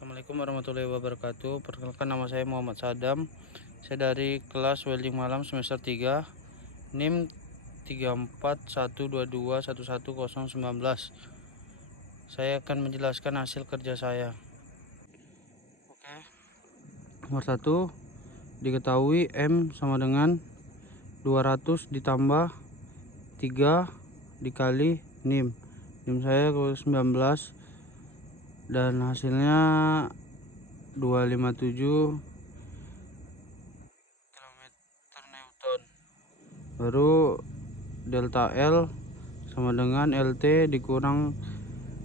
Assalamualaikum warahmatullahi wabarakatuh. Perkenalkan, nama saya Muhammad Sadam. Saya dari kelas welding malam semester 3, NIM 3412211019. Saya akan menjelaskan hasil kerja saya. Oke. Nomor 1, diketahui M sama dengan 200 ditambah 3 dikali NIM. NIM saya 19 dan hasilnya 257 km/Newton. Baru delta L sama dengan LT dikurang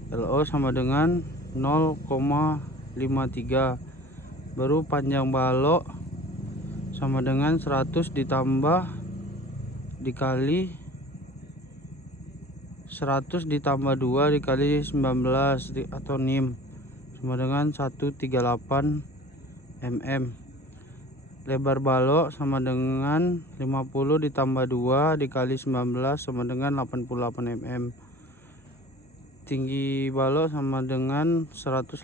LO sama dengan 0,53. Baru panjang balok sama dengan 100 ditambah dikali 100 ditambah 2 dikali 19 atau NIM sama dengan 138 mm. Lebar balok sama dengan 50 ditambah 2 dikali 19 sama dengan 88 mm. Tinggi balok sama dengan 180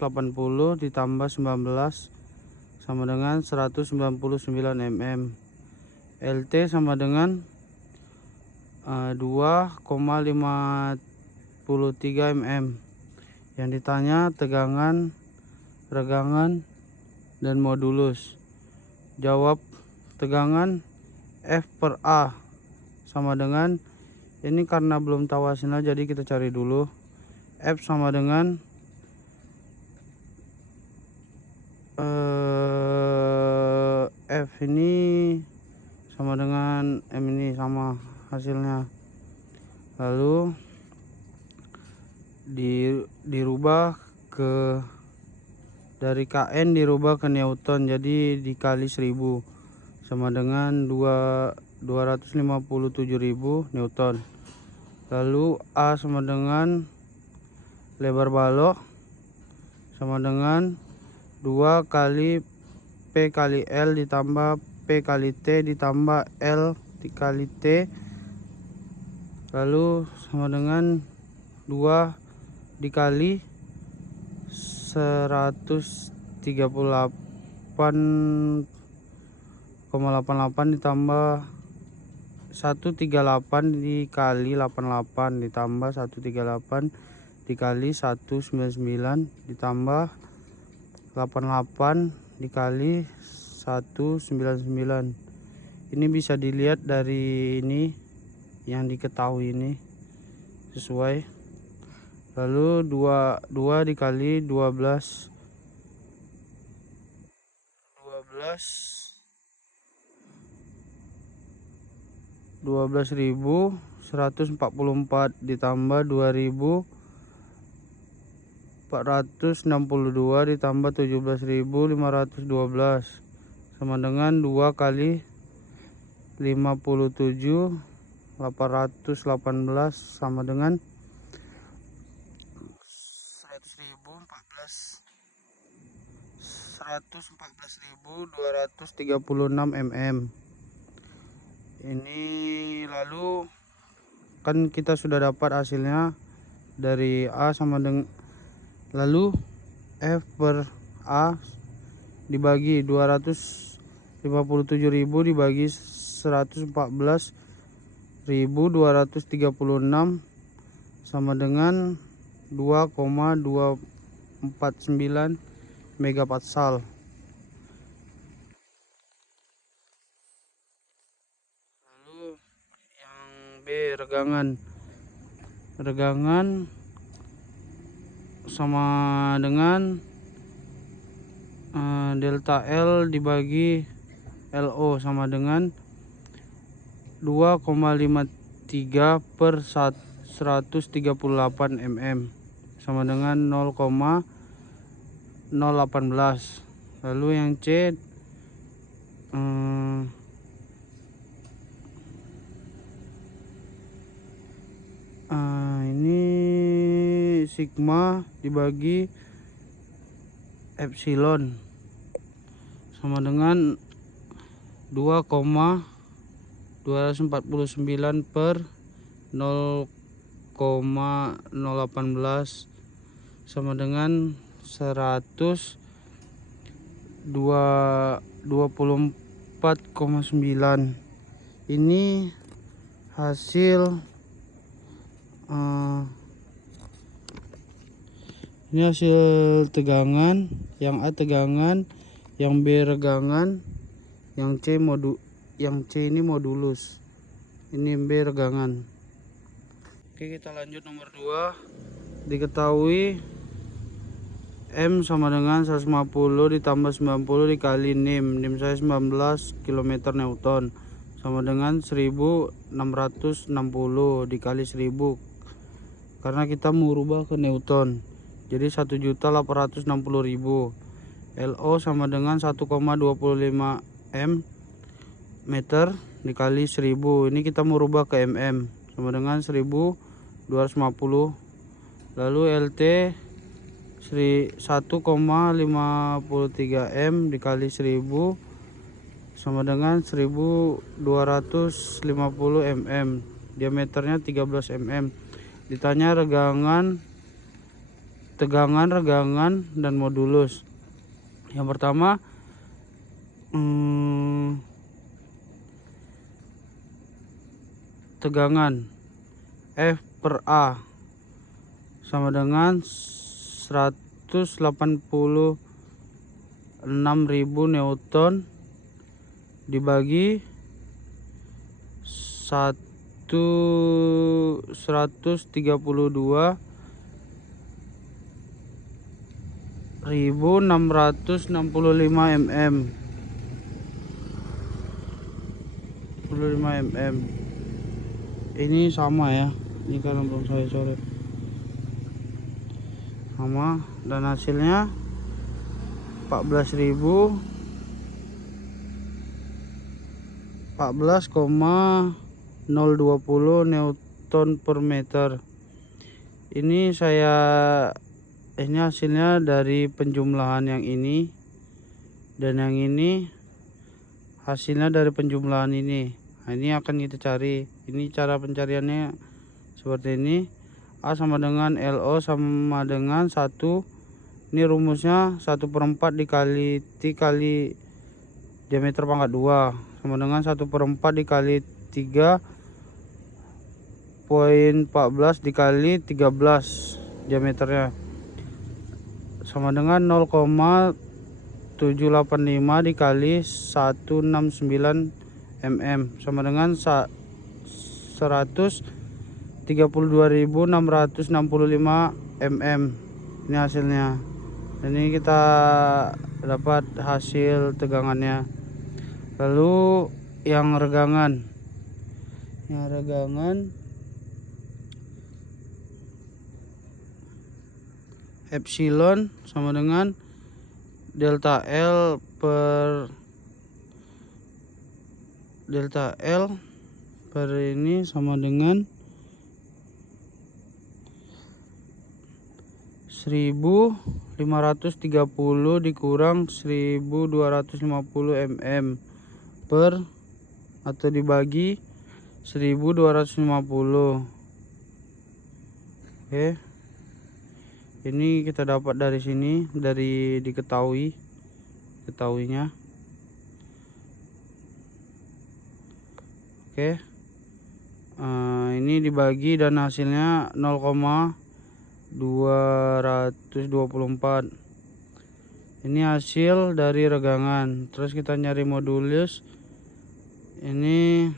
ditambah 19 sama dengan 199 mm. LT sama dengan 2,53 mm. Yang ditanya tegangan, regangan, dan modulus. Jawab tegangan F per A sama dengan, ini karena belum tahu hasilnya jadi kita cari dulu. F sama dengan F ini sama dengan M ini, sama hasilnya. Lalu dirubah ke dari KN dirubah ke Newton, jadi dikali 1000 sama dengan 257.000 Newton. Lalu A sama dengan lebar balok sama dengan 2 kali P kali L ditambah P kali T ditambah L dikali T, lalu sama dengan 2 dikali 138,88 ditambah 138 dikali 88 ditambah 138 dikali 199 ditambah 88 dikali 199. Ini bisa dilihat dari ini yang diketahui ini sesuai. Lalu 2 dikali 12 12.144 ditambah 2.462 ditambah 17.512 sama dengan 2 kali 57.818 sama dengan 114.236 mm. Ini lalu kan kita sudah dapat hasilnya dari A sama dengan, lalu F per A dibagi 257.000 dibagi 114.236 sama dengan 2,249 megapascal. Lalu yang B, regangan sama dengan delta L dibagi LO sama dengan 2,53 per 138 mm sama dengan 0,018. Lalu yang C, ini sigma dibagi epsilon sama dengan 2,249 per 0,018 sama dengan 100 24,9. Ini hasil tegangan. Yang A tegangan, yang B regangan, yang C ini modulus, ini B regangan. Oke, kita lanjut nomor 2. Diketahui M sama dengan 150 ditambah 90 dikali NIM saya 19 km Newton sama dengan 1660 dikali 1000, karena kita mau rubah ke Newton, jadi 1.860.000. LO sama dengan 1,25 M meter dikali 1000, ini kita mau rubah ke mm sama dengan 1250. Lalu LT 1,53 M dikali 1000 sama dengan 1250 mm, diameternya 13 mm. Ditanya tegangan, regangan, dan modulus. Yang pertama, tegangan F per A sama dengan 186.000 Newton dibagi 132.665 mm. Ini sama ya, ini karena belum saya coret, sama, dan hasilnya 14,020 Newton per meter. Ini hasilnya dari penjumlahan yang ini, dan yang ini hasilnya dari penjumlahan ini. Nah, ini akan kita cari. Ini cara pencariannya seperti ini. A sama dengan LO sama dengan 1. Ini rumusnya 1/4 dikali T kali diameter pangkat 2 sama dengan 1/4 dikali 3,14 dikali 13 diameternya sama dengan 0,785 dikali 169 mm sama dengan 132.665 mm. Ini hasilnya. Ini kita dapat hasil tegangannya. Lalu yang regangan, epsilon sama dengan delta L per ini sama dengan 1530 dikurang 1250 mm per atau dibagi 1250. Oke, ini kita dapat dari sini, dari diketahuinya. Oke, ini dibagi dan hasilnya 0,224. Ini hasil dari regangan. Terus kita nyari modulus. Ini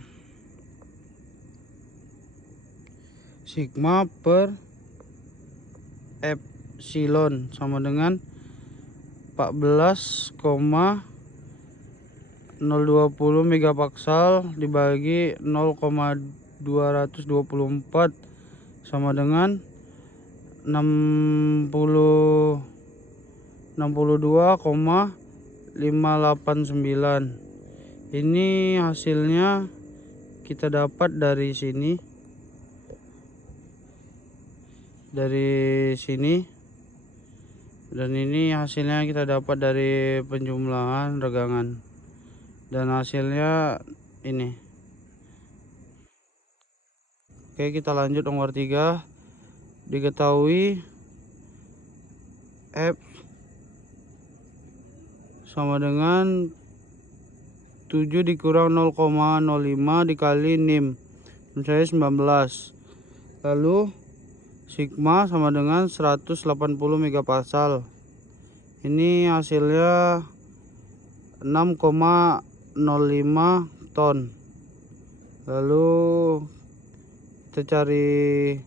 sigma per epsilon sama dengan 14,020 megapaskal dibagi 0,224 sama dengan 62,589. Ini hasilnya kita dapat dari sini, dan ini hasilnya kita dapat dari penjumlahan regangan, dan hasilnya ini. Oke, kita lanjut nomor 3. Diketahui F sama dengan 7 dikurang 0,05 dikali NIM, saya 19. Lalu sigma sama dengan 180 megapascal. Ini hasilnya 6,05 ton. Lalu kita cari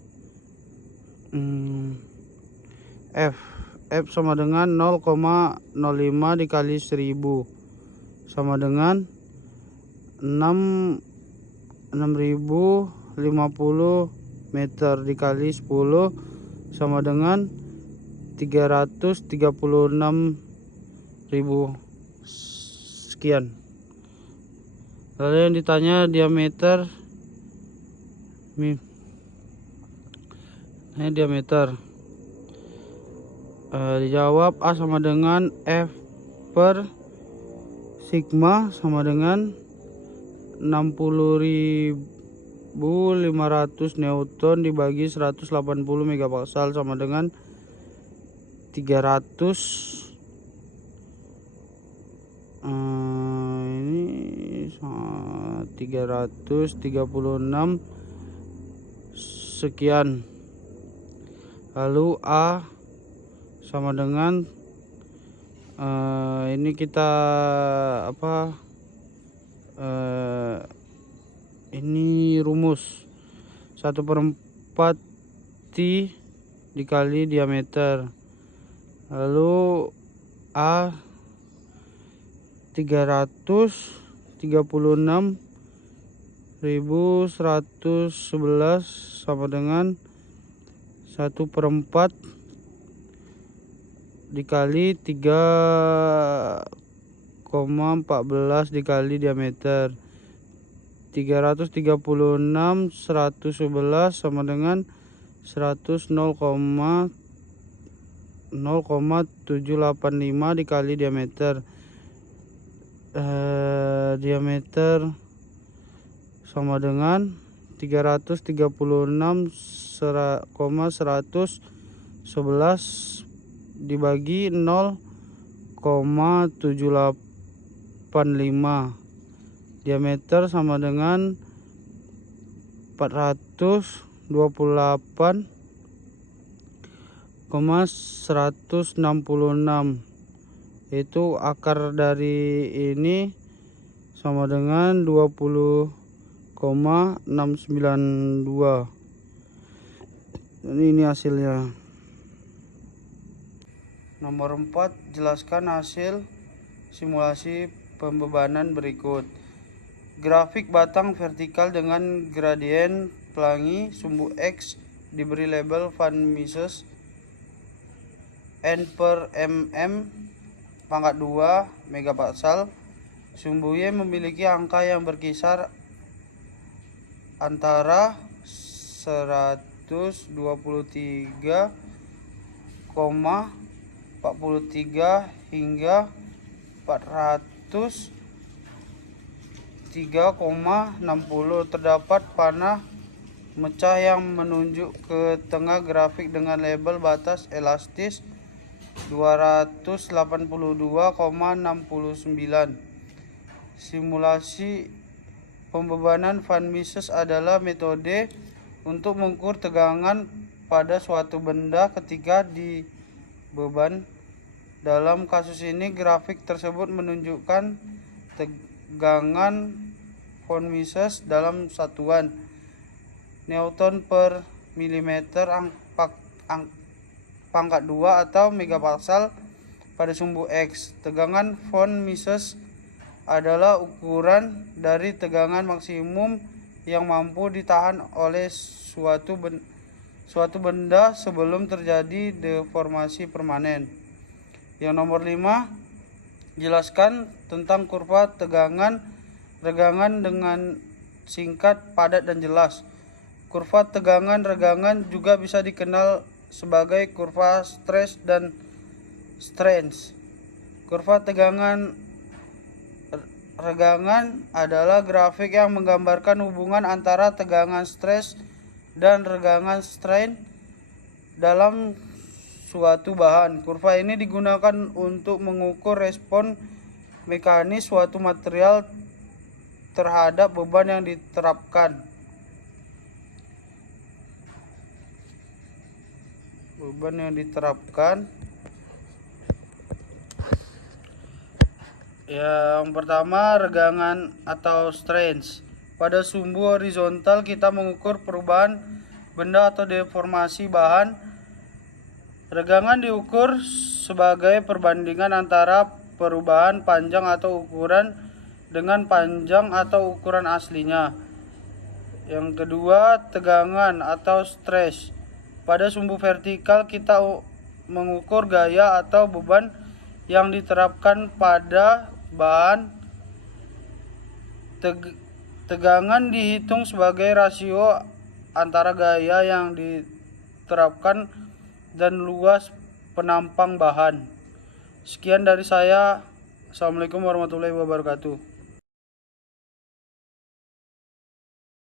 F sama dengan 0,05 dikali 1000 sama dengan 6050 meter dikali 10 sama dengan 336.000 sekian. Lalu yang ditanya diameter, ini diameter. Dijawab A sama dengan F per sigma sama dengan 60.500 Newton dibagi 180 megapascal sama dengan 300. Ini 336 sekian. Lalu A sama dengan ini kita ini rumus 1/4 T dikali diameter. Lalu A 336.111 sama dengan 1/4 dikali 3,14 dikali diameter. 336.111 sama dengan 0,785 dikali diameter. Diameter sama dengan 336,111 dibagi 0,785. Diameter sama dengan 428,166. Itu akar dari ini sama dengan 20,692. Ini hasilnya. Nomor 4, jelaskan hasil simulasi pembebanan berikut. Grafik batang vertikal dengan gradien pelangi sumbu X diberi label Van Mises N per mm pangkat 2 megapascal. Sumbu Y memiliki angka yang berkisar antara 123,43 hingga 403,60. Terdapat panah mecah yang menunjuk ke tengah grafik dengan label batas elastis 282,69. Simulasi pembebanan Van Mises adalah metode untuk mengukur tegangan pada suatu benda ketika dibeban. Dalam kasus ini grafik tersebut menunjukkan tegangan Van Mises dalam satuan Newton per milimeter pangkat 2 atau megapascal pada sumbu X. Tegangan Van Mises adalah ukuran dari tegangan maksimum yang mampu ditahan oleh suatu benda sebelum terjadi deformasi permanen. Yang nomor 5, jelaskan tentang kurva tegangan regangan dengan singkat, padat, dan jelas. Kurva tegangan regangan juga bisa dikenal sebagai kurva stress dan strain. Kurva tegangan regangan adalah grafik yang menggambarkan hubungan antara tegangan stres dan regangan strain dalam suatu bahan. Kurva ini digunakan untuk mengukur respon mekanis suatu material terhadap beban yang diterapkan. Yang pertama, regangan atau strains. Pada sumbu horizontal kita mengukur perubahan benda atau deformasi bahan. Regangan diukur sebagai perbandingan antara perubahan panjang atau ukuran dengan panjang atau ukuran aslinya. Yang kedua, tegangan atau stress. Pada sumbu vertikal kita mengukur gaya atau beban yang diterapkan pada bahan. Tegangan dihitung sebagai rasio antara gaya yang diterapkan dan luas penampang bahan. Sekian dari saya. Assalamualaikum warahmatullahi wabarakatuh.